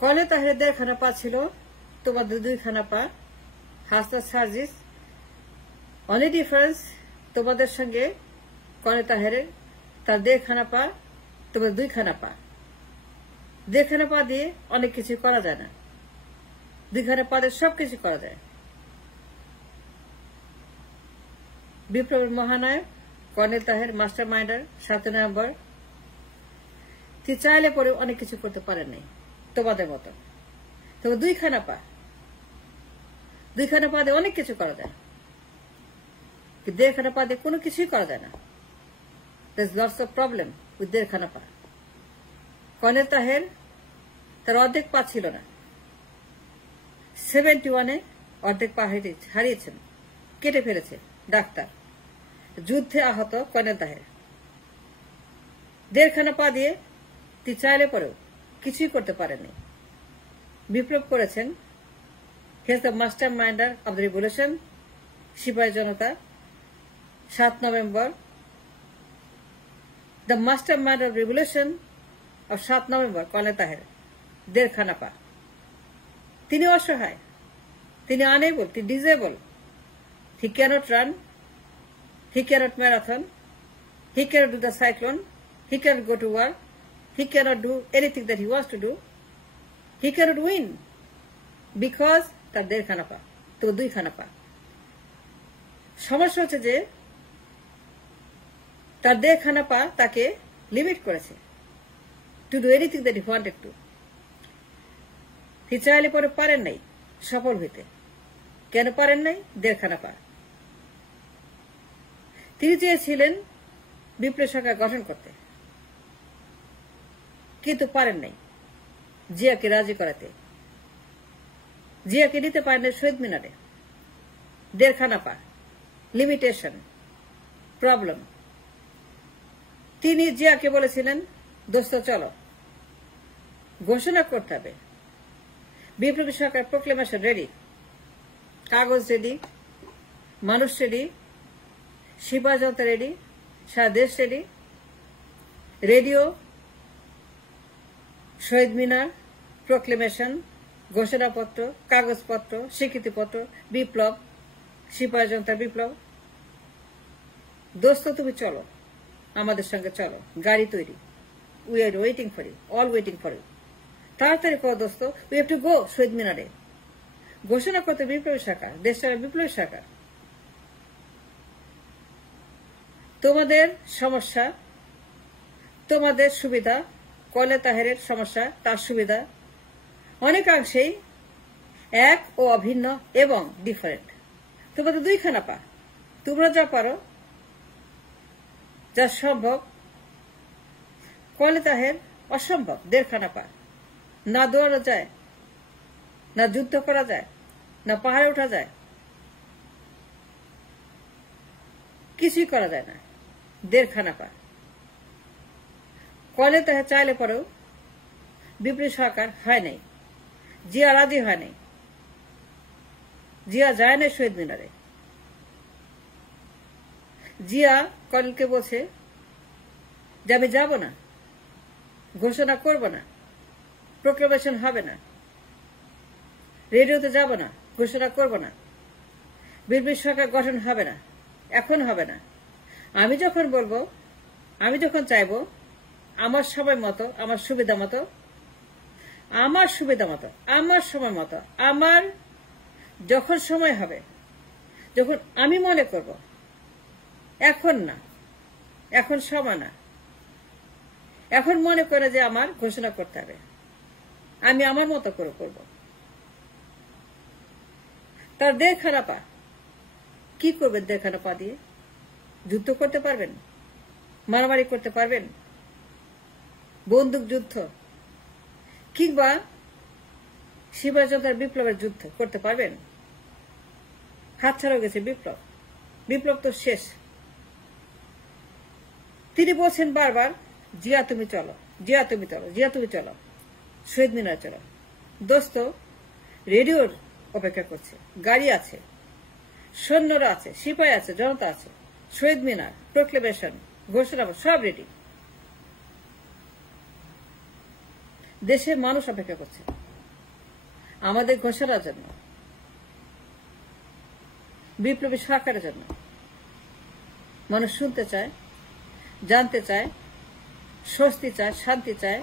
কলে তাহের 1.5 খানা পা ছিল, তোমাদের 2 খানা পা। হাসনাত সার্জিস অনেক ডিফারেন্স তোমাদের সঙ্গে। কলে তাহেরের তার 1.5 খানা পা, তোমাদের 2 খানা পা। 1.5 খানা পা দিয়ে অনেক কিছু করা যায় না, 2 খানা পা দিয়ে সবকিছু করা যায়। বিপ্লবের মহানায়ক কর্নেল তাহের, মাস্টার মাইন্ডার। 7 নভেম্বর তিনি চাইলে পরে অনেক কিছু করতে পারেন নাই তোমাদের মতো। তবে 2 খানা পা, 2 খানা পা দিয়ে অনেক কিছু করা যায়, 1.5 খানা পা দিয়ে কোনো কিছুই করা যায় না। There's lots of problem with 1.5 খানা পা। কর্নেল তাহের তার অর্ধেক পা ছিল না, 71-এ অর্ধেক পা হারিয়েছেন, কেটে ফেলেছে ডাক্তার। যুদ্ধে আহত কর্নেল তাহের 1.5 খানা পা দিয়ে তিনি চাইলে পরেও কিছুই করতে পারেননি। বিপ্লব করেছেন। He is the master minder of the revolution, সিপাহী জনতা। 7 November the master minder of revolution of 7 November colonel Taher 1.5 খানা পা। তিনি অসহায়, তিনি আনএবল, তিনি disable. He can't run, he can't marathon, he can't do the cyclone, he can't go to work, he can't do anything that he wants to do. He can't win because তার 1.5 খানা পা, তো 2 খানা পা। সমস্যা হচ্ছে যে তার 1.5 খানা পা তাকে লিমিট করেছে to do anything that he wanted to. তিনি চাইলে পরে পারেন নাই সফল হইতে। কেন পারেন নাই? 1.5 খানা পা। তিনি চেয়েছিলেন বিপ্লব সরকার গঠন করতে, কিন্তু পারেন নাই জিয়াকে রাজি করাতে। জিয়াকে নিতে পারেন নাই শহীদ মিনারে। 1.5 খানা পা, লিমিটেশন, প্রবলেম। তিনি জিয়াকে বলেছিলেন, দোস্ত চলো, ঘোষণা করতে হবে। বিপ্লবী সরকার প্রোক্লেমেশন রেডি, কাগজ রেডি, মানুষ রেডি, সিপাহী জনতা রেডি, সারা দেশ রেডি। রেডিও, শহীদ মিনার, প্রোক্লেমেশন, ঘোষণাপত্র, কাগজপত্র, স্বীকৃতিপত্র, বিপ্লব, সিপাহী জনতার বিপ্লব। দোস্ত তুমি চলো, আমাদের সঙ্গে চলো, গাড়ি তৈরি। We are waiting for you, all waiting for you. তাড়াতাড়ি করো দোস্ত, উই হ্যাভ টু গো শহীদ মিনারে। ঘোষণা করতে বিপ্লবী সরকার, দেশটা বিপ্লবী সরকার। তোমাদের সমস্যা, তোমাদের সুবিধা, কর্নেল তাহেরের সমস্যা, তার সুবিধা অনেকাংশেই এক ও অভিন্ন এবং ডিফারেন্ট। তোমাদের 2 খানা পা, তোমরা যা পারো, যা সম্ভব। কর্নেল তাহের অসম্ভব 1.5 খানা পা। না দৌড়ানো যায়, না যুদ্ধ করা যায়, না পাহাড়ে ওঠা যায়, কিছুই করা যায় না 1.5 খানা পা। কর্নেল তাহের চাইলে পরেও বিপ্লবী সরকার হয় নাই, জিয়া রাজি হয় নাই, জিয়া যায় না শহীদ মিনারে। জিয়া কর্নেলকে বলছে যে আমি যাব না, ঘোষণা করব না, প্রোক্লেমেশন হবে না, রেডিওতে যাব না, ঘোষণা করব না, বিপ্লবী সরকার গঠন হবে না, এখন হবে না। আমি যখন বলবো, আমি যখন চাইবো, আমার সময় মতো, আমার সুবিধা মতো, আমার সুবিধা মতো, আমার সময় মতো, আমার যখন সময় হবে, যখন আমি মনে করব, এখন না, এখন সময় না, এখন মনে করে যে আমার ঘোষণা করতে হবে, আমি আমার মতো করে করব। তার 1.5 খানা পা, কি করবেন 1.5 খানা পা দিয়ে? যুদ্ধ করতে পারবেন? মারামারি করতে পারবেন? বন্দুক যুদ্ধ কিংবা সিপাহী জনতার বিপ্লবের যুদ্ধ করতে পারবেন? হাতছাড়া গেছে বিপ্লব, বিপ্লব তো শেষ। তিনি বলছেন বারবার, জিয়া তুমি চলো, জিয়া তুমি চলো, জিয়া তুমি চলো, শহীদ মিনার চলো। দোস্ত রেডিওর অপেক্ষা করছে, গাড়ি আছে, সৈন্যরা আছে, সিপাহী আছে, জনতা আছে, শহীদ মিনার, প্রোক্লেমেশন, ঘোষণা সব রেডি। দেশের মানুষ অপেক্ষা করছে। আমাদের ঘোষণার জন্য, বিপ্লবী সরকারের জন্য। মানুষ শুনতে চায়, জানতে চায়, স্বস্তি চায়, শান্তি চায়,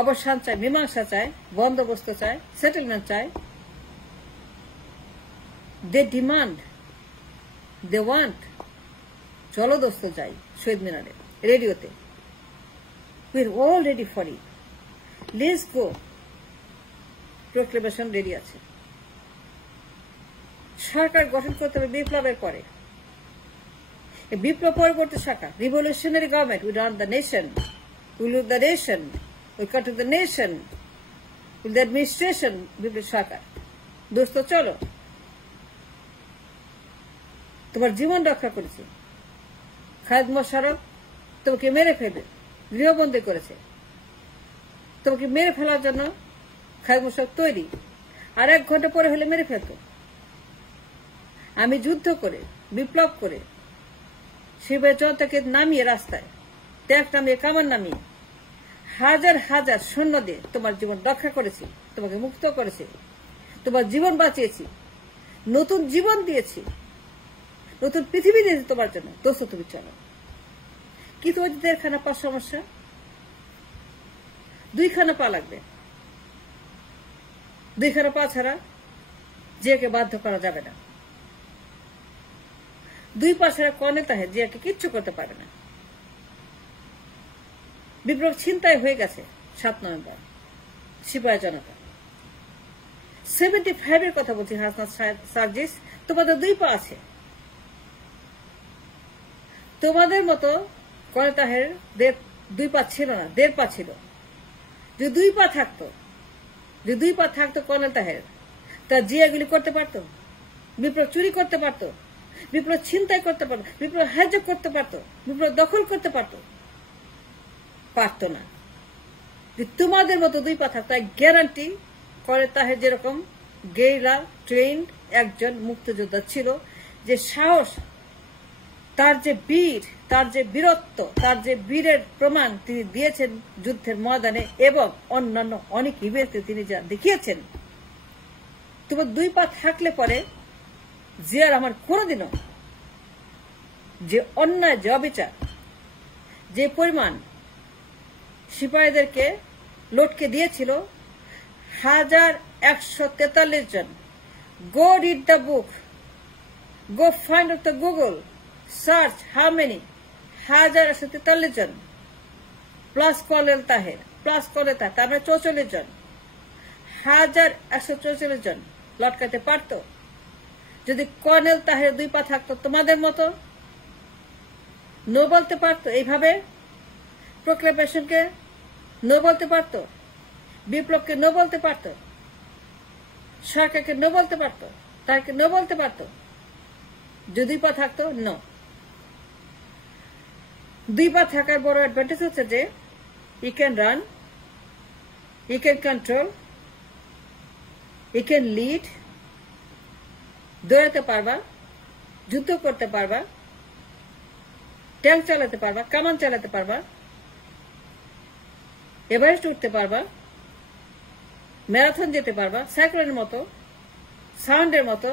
অবসান চায়, মীমাংসা চায়, বন্দোবস্ত চায়, সেটেলমেন্ট চায়। They demand, they want. চলো দোস্ত যাই শহীদ মিনারে, রেডিওতে। We are all ready for it, let's go. Proclamation ready আছে। সরকার গঠন করতে হবে বিপ্লবের পরে। বিপ্লব পরবর্তী সরকার, revolutionary government will run the nation, will rule the nation, will control the nation, will the administration. বিপ্লব সরকার। দোস্ত চলো, তোমার জীবন রক্ষা করেছে খালেদ মোশাররফ, তোমাকে মেরে ফেলবে, গৃহবন্দী করেছে। তোমাকে মেরে ফেলার জন্য খালেদ মোশাররফ তৈরি। আর 1 ঘন্টা পরে হলে মেরে ফেলত। আমি যুদ্ধ করে, বিপ্লব করে, শিবের জনতাকে নামিয়ে রাস্তায়, ট্যাঙ্ক নামিয়ে, কামান নামিয়ে, হাজার হাজার সৈন্য দিয়ে তোমার জীবন রক্ষা করেছি, তোমাকে মুক্ত করেছি, তোমার জীবন বাঁচিয়েছি, নতুন জীবন দিয়েছি, নতুন পৃথিবী দিয়েছি তোমার জন্য। দোস্ত তুমি চলো। কিন্তু ওই 1.5 খানা পা সমস্যা, 2 খানা পা লাগবে। 2 খানা পা ছাড়া জিয়াকে বাধ্য করা যাবে না। 2 পা ছাড়া কর্নেল তাহের জিয়াকে কিচ্ছু করতে পারে না। বিপ্লব ছিনতাই হয়ে গেছে 7 নভেম্বর, সিপাহী জনতা। 75 এর কথা বলছি হাসনাত সার্জিস, তোমাদের 2 পা আছে। তোমাদের মতো কর্নেল তাহের 2 পা ছিল না, 1.5 পা ছিল। যদি 2 পা থাকতো, যদি 2 পা থাকতো কর্নেল তাহের, তা জিয়াগুলি করতে পারতো, বিপ্লব চুরি করতে পারতো, বিপ্লব ছিনতাই করতে পারতো, বিপ্লব হাইজ্যাক করতে পারতো, বিপ্লব দখল করতে পারতো? পারতো না। তোমাদের মতো 2 পা থাকতো। গ্যারান্টি কর্নেল তাহের যেরকম গেরিলা ট্রেন্ড একজন মুক্তিযোদ্ধা ছিল, যে সাহস, তার যে বীর, তার যে বীরত্ব, তার যে বীরের প্রমাণ তিনি দিয়েছেন যুদ্ধের ময়দানে এবং অন্যান্য অনেক ইভেন্টে তিনি যা দেখিয়েছেন, তোমার 2 পা থাকলে পরে জিয়ার আমার কোনোদিনও যে অন্যায়, যে অবিচার, যে পরিমাণ সিপাহীদেরকে লটকে দিয়েছিল, 1143 জন। Go read the book, go find out the Google, search how many, 1143 জন প্লাস কর্নেল তাহের, তার মানে 44 জন। 1144 জন লটকাতে পারত যদি কর্নেল তাহের 2 পা থাকতো। তোমাদের মতো নো বলতে পারতো, এইভাবে প্রোক্লেমেশনকে নো বলতে পারতো, বিপ্লবকে নো বলতে পারতো, সরকারকে নো বলতে পারতো, তাকে নো বলতে পারতো। যদি 2 পা থাকতো, নো। 2 পা থাকার বড় অ্যাডভান্টেজ হচ্ছে যে you can run, you can control, you can lead. দৌড়াতে পারবা, যুদ্ধ করতে পারবা, ট্যাঙ্ক চালাতে পারবা, কামান চালাতে পারবা, এভারেস্ট উঠতে পারবা, ম্যারাথন যেতে পারবা, সাইক্লোনের মতো, সাউন্ডের মতো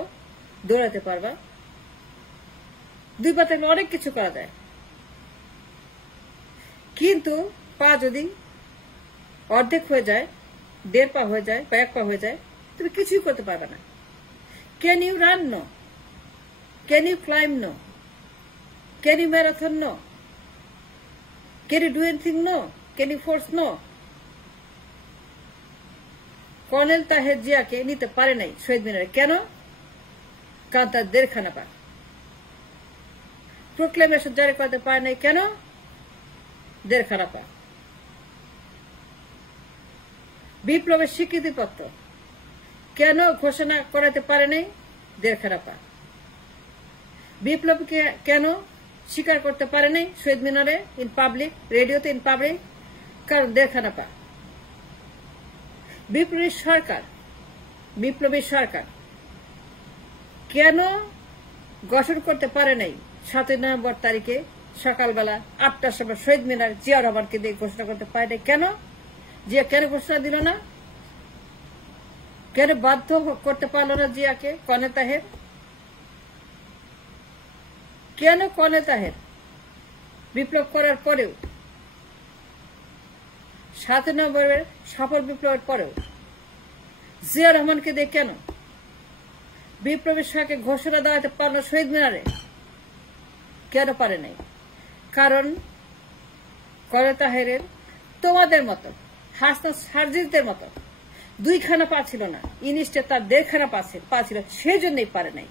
দৌড়াতে পারবা। 2 পা থাকলে অনেক কিছু করা যায়। কিন্তু পা যদি অর্ধেক হয়ে যায়, 1.5 পা হয়ে যায় বা 1 পা হয়ে যায়, তুমি কিছুই করতে পারবে না। Can you run? No. Can you climb? No. Can you marathon? No. Can you do anything? No. Can you force? No. Colonel Taher জিয়াকে নিতে পারে নাই শহীদ মিনারে। কেন? কারণ তার 1.5 খানা পা। প্রোক্লেমেশন জারি করতে পারে নাই কেন? 1.5 খানা পা। বিপ্লবের স্বীকৃতিপত্র কেন ঘোষণা করাতে পারে নাই? 1.5 খানা পা। বিপ্লবকে কেন স্বীকার করতে পারে নাই শহীদ মিনারে, ইন পাবলিক, রেডিওতে, ইন পাবলিক? কারণ 1.5 খানা পা। বিপ্লবী সরকার কেন গঠন করতে পারে নাই 7 নভেম্বর তারিখে সকালবেলা 8টার সময় শহীদ মিনার জিয়া রহমানকে দিয়ে ঘোষণা করতে পারে নাই? কেন? জিয়া কেন ঘোষণা দিল না? কেন বাধ্য করতে পারল না জিয়াকে কনে তাহের? কেন কনে তাহের বিপ্লব করার পরেও, ৭ নভেম্বরের সফল বিপ্লবের পরেও জিয়া রহমানকে দিয়ে কেন বিপ্লবের সাথে ঘোষণা দেওয়াতে পারল শহীদ মিনারে? কেন পারে নাই? কারণ কনে তাহেরের তোমাদের মতো, হাসনাত সার্জিসদের মতো 2খানা পা ছিল না, ইনিশটা তার 1.5খানা পা ছিল, সেজন্যই পারে নাই।